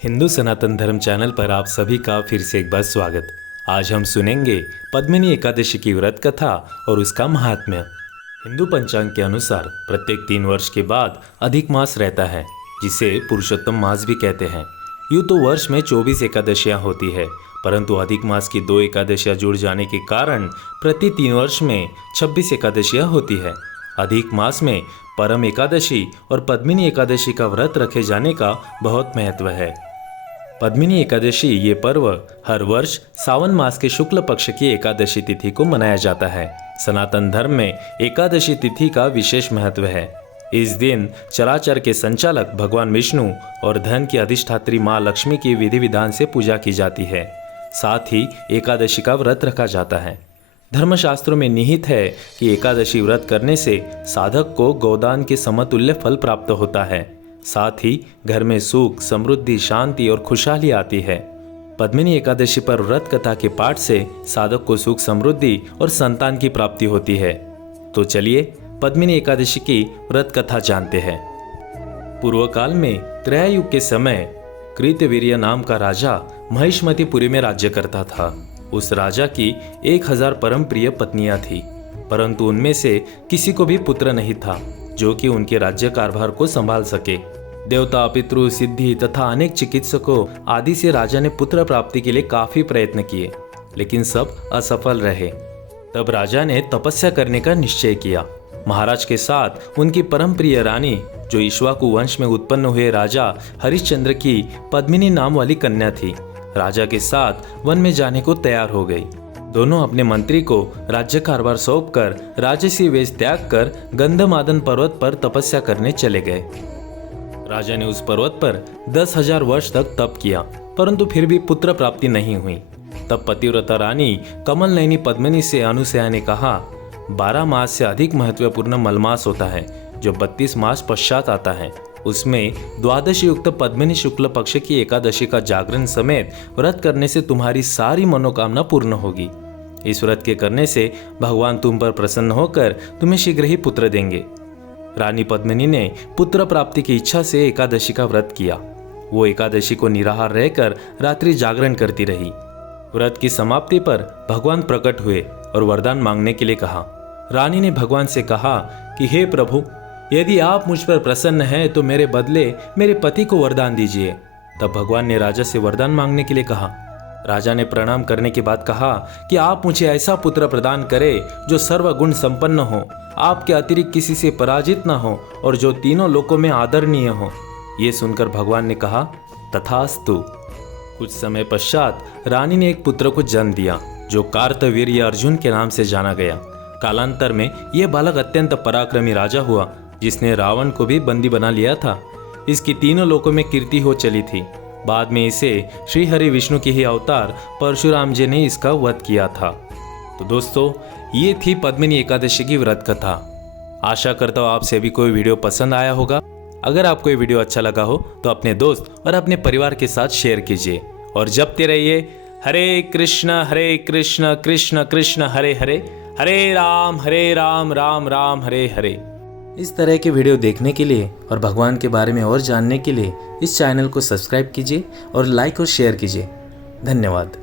हिंदू सनातन धर्म चैनल पर आप सभी का फिर से एक बार स्वागत। आज हम सुनेंगे पद्मिनी एकादशी की व्रत कथा और उसका महात्म्य। हिंदू पंचांग के अनुसार प्रत्येक 3 वर्ष के बाद अधिक मास रहता है, जिसे पुरुषोत्तम मास भी कहते हैं। यूँ तो वर्ष में 24 एकादशियाँ होती है, परंतु अधिक मास की 2 एकादशियाँ जुड़ जाने के कारण प्रति 3 वर्ष में 26 एकादशियाँ होती है। अधिक मास में परम एकादशी और पद्मिनी एकादशी का व्रत रखे जाने का बहुत महत्व है। पद्मिनी एकादशी ये पर्व हर वर्ष सावन मास के शुक्ल पक्ष की एकादशी तिथि को मनाया जाता है। सनातन धर्म में एकादशी तिथि का विशेष महत्व है। इस दिन चराचर के संचालक भगवान विष्णु और धन की अधिष्ठात्री माँ लक्ष्मी की विधि विधान से पूजा की जाती है। साथ ही एकादशी का व्रत रखा जाता है। धर्मशास्त्रों में निहित है कि एकादशी व्रत करने से साधक को गोदान के समतुल्य फल प्राप्त होता है। साथ ही घर में सुख, समृद्धि, शांति और खुशहाली आती है। पद्मिनी एकादशी पर व्रत कथा के पाठ से साधक को सुख, समृद्धि और संतान की प्राप्ति होती है। तो चलिए पद्मिनी एकादशी की व्रत कथा जानते हैं। पूर्व काल में त्रैयुग के समय कृतवीर्य नाम का राजा महिष्मतीपुरी में राज्य करता था। उस राजा की 1000 परम प्रिय पत्नियां थी, परंतु उनमें से किसी को भी पुत्र नहीं था जो कि उनके राज्य कारभार को संभाल सके। देवता, पितृ, सिद्धि तथा अनेक चिकित्सकों आदि से राजा ने पुत्र प्राप्ति के लिए काफी प्रयत्न किए, लेकिन सब असफल रहे। तब राजा ने तपस्या करने का निश्चय किया। महाराज के साथ उनकी परम प्रिय रानी, जो इक्ष्वाकु वंश में उत्पन्न हुए राजा हरिश्चंद्र की पद्मिनी नाम वाली कन्या थी, राजा के साथ वन में जाने को तैयार हो गई। दोनों अपने मंत्री को राज्य कारभार सौंपकर राजसी वेश त्याग कर गंधमादन पर्वत पर तपस्या करने चले गए। राजा ने उस पर्वत पर 10,000 वर्ष तक तप किया, परंतु फिर भी पुत्र प्राप्ति नहीं हुई। तब पतिव्रता रानी कमल नयनी पद्मिनी से अनुसया ने कहा, 12 मास से अधिक महत्वपूर्ण मलमास होता है, जो 32 मास पश्चात आता है। उसमें द्वादशी युक्त पद्मिनी शुक्ल पक्ष की एकादशी का जागरण समेत व्रत करने से तुम्हारी सारी मनोकामना पूर्ण होगी। इस व्रत के करने से भगवान तुम पर प्रसन्न होकर तुम्हें शीघ्र ही पुत्र देंगे। रानी पद्मिनी ने पुत्र प्राप्ति की इच्छा से एकादशी का व्रत किया। वो एकादशी को निराहार रहकर रात्रि जागरण करती रही। व्रत की समाप्ति पर भगवान प्रकट हुए और वरदान मांगने के लिए कहा। रानी ने भगवान से कहा कि हे प्रभु, यदि आप मुझ पर प्रसन्न हैं तो मेरे बदले मेरे पति को वरदान दीजिए। तब भगवान ने राजा से वरदान मांगने के लिए कहा। राजा ने प्रणाम करने के बाद कहा कि आप मुझे ऐसा पुत्र प्रदान करें जो सर्वगुण संपन्न हो, आपके अतिरिक्त किसी से पराजित न हो और जो तीनों लोकों में आदरणीय हो। ये सुनकर भगवान ने कहा, तथास्तु। कुछ समय पश्चात रानी ने एक पुत्र को जन्म दिया, जो कार्तवीर्य अर्जुन के नाम से जाना गया। कालांतर में यह बालक अत्यंत पराक्रमी राजा हुआ, जिसने रावण को भी बंदी बना लिया था। इसकी तीनों लोकों में कीर्ति हो चली थी। बाद में इसे श्री हरि विष्णु के ही अवतार परशुराम जी ने इसका वध किया था। तो दोस्तों, ये थी पद्मिनी एकादशी की व्रत कथा। आशा करता हूँ आप सभी को वीडियो पसंद आया होगा। अगर आपको ये वीडियो अच्छा लगा हो तो अपने दोस्त और अपने परिवार के साथ शेयर कीजिए और जपते रहिए हरे कृष्ण कृष्ण कृष्ण हरे हरे, हरे राम राम राम हरे हरे। इस तरह के वीडियो देखने के लिए और भगवान के बारे में और जानने के लिए इस चैनल को सब्सक्राइब कीजिए और लाइक और शेयर कीजिए। धन्यवाद।